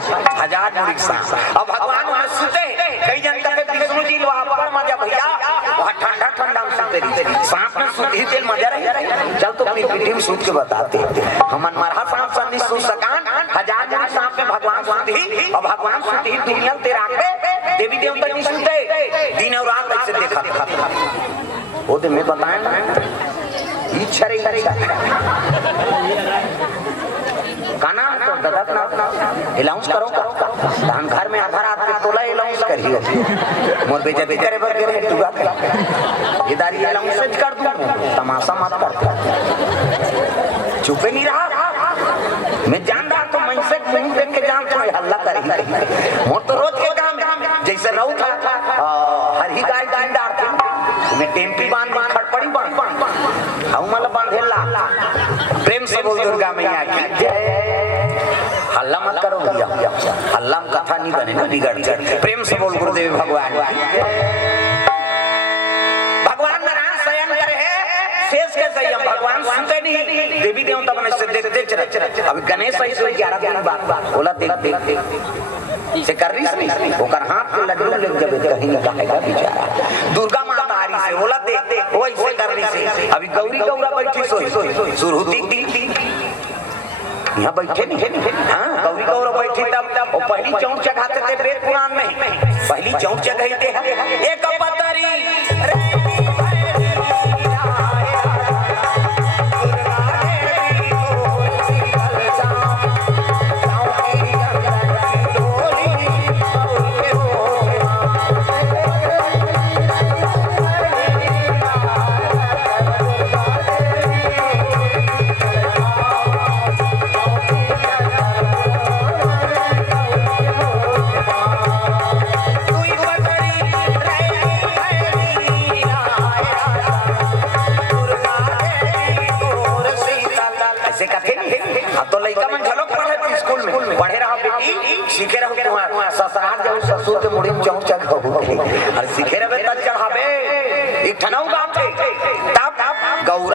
1000 मुड़ी सांप। अब भगवान में सुते कई जन कहते विष्णु जी वहां पर मजा भैया वहां ठंडा ठंडा में सुते रही सांप में सुती तेल मजा रही। चल तो अपनी पीठी में सूत के बताते हमन मरहा सांप संधि सु सकान 1000 मुड़ी सांप में भगवान सुती और भगवान सुती दुनिया तेरा के देवी देवता नहीं सुते दिन और रात ऐसे देखा वो तो मैं बताएं ना इच्छा रही काना तो ददत ना अलाउंस करो हम घर में आधा रात के तोला अलाउंस करियो मोर बेइज्जती करे बर गिरे तू का इदारी अलाउंस कर दूं तमाशा मत कर चुपे नहीं रहा मैं जान रहा तो मन से मुंह देख के जान तो हल्ला करी मोर तो रोज के काम जैसे रहू था हर ही गाय दिन डारती मैं टेम्पी बांध खड़पड़ी बांध हम मतलब बांधेला प्रेम से बोल दुर्गा मैया की जय। हल्ला मत करो भैया हल्ला में कथा नहीं बने ना बिगड़ प्रेम से बोल गुरुदेव भगवान भगवान नारायण शयन करे है शेष के संयम भगवान सुनते नहीं देवी देवता बने से देख अभी गणेश ऐसे 11 दिन बाद बोला देख से कर रही नहीं ओकर हाथ के लड्डू लग जब कहीं लगाएगा बेचारा दुर्गा माता आ रही से बोला देख वो ऐसे कर रही से अभी गौरी गौरा बैठी सोई सुरहुती यहाँ बैठे नहीं हाँ गौरी गौरा बैठी तब वो पहली चौंक चढ़ाते थे वेद पुराण में पहली चौंक चढ़ाते हैं एक पतरी तो लड़का मन झलक पढ़े स्कूल में पढ़े रहा बेटी सीखे रहो ससुराल जाओ ससुर के मुड़ी में चौक चक हो और सीखे रहे तब चढ़ावे एक ठनाऊ गाँव थे तब गौरा